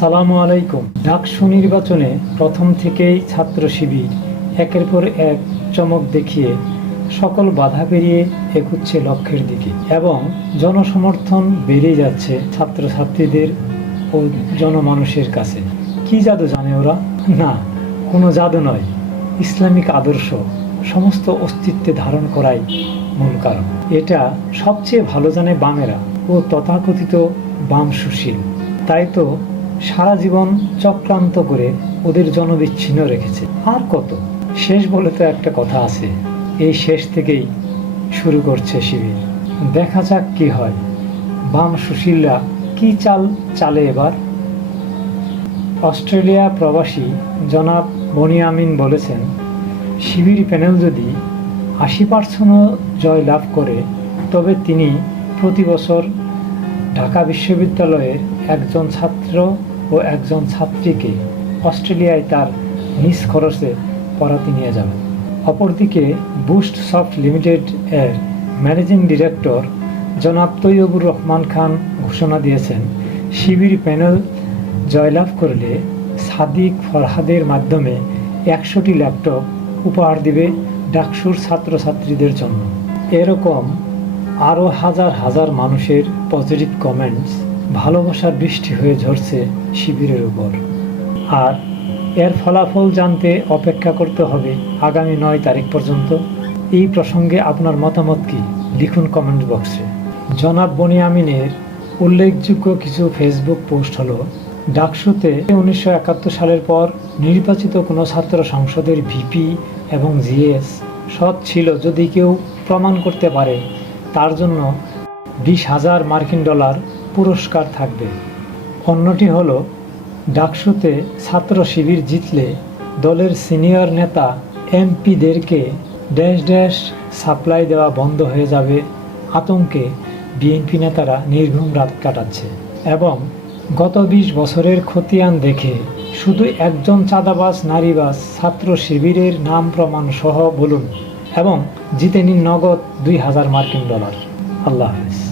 আসসালামু আলাইকুম। ডাকসু নির্বাচনে প্রথম থেকেই ছাত্র শিবির একের পর এক চমক দেখিয়ে সকল বাধা পেরিয়ে এগুচ্ছে লক্ষ্যের দিকে এবং জনসমর্থন বেড়ে যাচ্ছে ছাত্রছাত্রীদের ও জনমানুষের কাছে। কি জাদু জানে ওরা? না, কোনো জাদু নয়। ইসলামিক আদর্শ সমস্ত অস্তিত্বে ধারণ করাই মূল কারণ। এটা সবচেয়ে ভালো জানে বামেরা ও তথাকথিত বাম সুশীল। তাই তো সারা জীবন চক্রান্ত করে ওদের জনবিচ্ছিন্ন রেখেছে। আর কত? শেষ বলে তো একটা কথা আছে। এই শেষ থেকেই শুরু করছে শিবির। দেখা যাক কি হয়। বাম সুশীলরা কি চাল চালে এবার? অস্ট্রেলিয়া প্রবাসী জনাব বনিয়ামিন বলেছেন, শিবির প্যানেল যদি আশি পার্সেন্টও জয় লাভ করে, তবে তিনি প্রতি বছর ঢাকা বিশ্ববিদ্যালয়ের একজন ছাত্র ও একজন ছাত্রীকে অস্ট্রেলিয়ায় তার নিজ খরচে পড়াতে নিয়ে যাবেন অপরদিকে বুস্ট সফট লিমিটেড এর ম্যানেজিং ডিরেক্টর জনাব তৈয়বুর রহমান খান ঘোষণা দিয়েছেন, শিবির প্যানেল জয়লাভ করলে সাদিক ফরহাদের মাধ্যমে একশোটি ল্যাপটপ উপহার দিবে ডাকসুর ছাত্রছাত্রীদের জন্য। এরকম আরও হাজার হাজার মানুষের পজিটিভ কমেন্টস ভালোবাসার বৃষ্টি হয়ে ঝরছে শিবিরের উপর। আর এর ফলাফল জানতে অপেক্ষা করতে হবে আগামী নয় তারিখ পর্যন্ত। এই প্রসঙ্গে আপনার মতামত কি? লিখুন কমেন্ট বক্সে। জনাব বনিয়ামিনের উল্লেখযোগ্য কিছু ফেসবুক পোস্ট হলো, ডাকসুতে উনিশশো একাত্তর সালের পর নির্বাচিত কোনো ছাত্র সংসদের ভিপি এবং জিএস সৎ ছিল যদি কেউ প্রমাণ করতে পারে, তার জন্য বিশ হাজার মার্কিন ডলার পুরস্কার থাকবে। অন্যটি হলো, ডাকসুতে ছাত্র শিবির জিতলে দলের সিনিয়র নেতা এমপিদেরকে ড্যাশ ড্যাশ সাপ্লাই দেওয়া বন্ধ হয়ে যাবে। আতঙ্কে বিএনপি নেতারা নির্ঘুম রাত কাটাচ্ছে এবং গত বিশ বছরের খতিয়ান দেখে শুধু একজন চাঁদাবাস নারীবাস ছাত্র শিবিরের নাম প্রমাণ সহ বলুন এবং জিতে নিন নগদ দুই হাজার মার্কিন ডলার। আল্লাহ হাফিজ।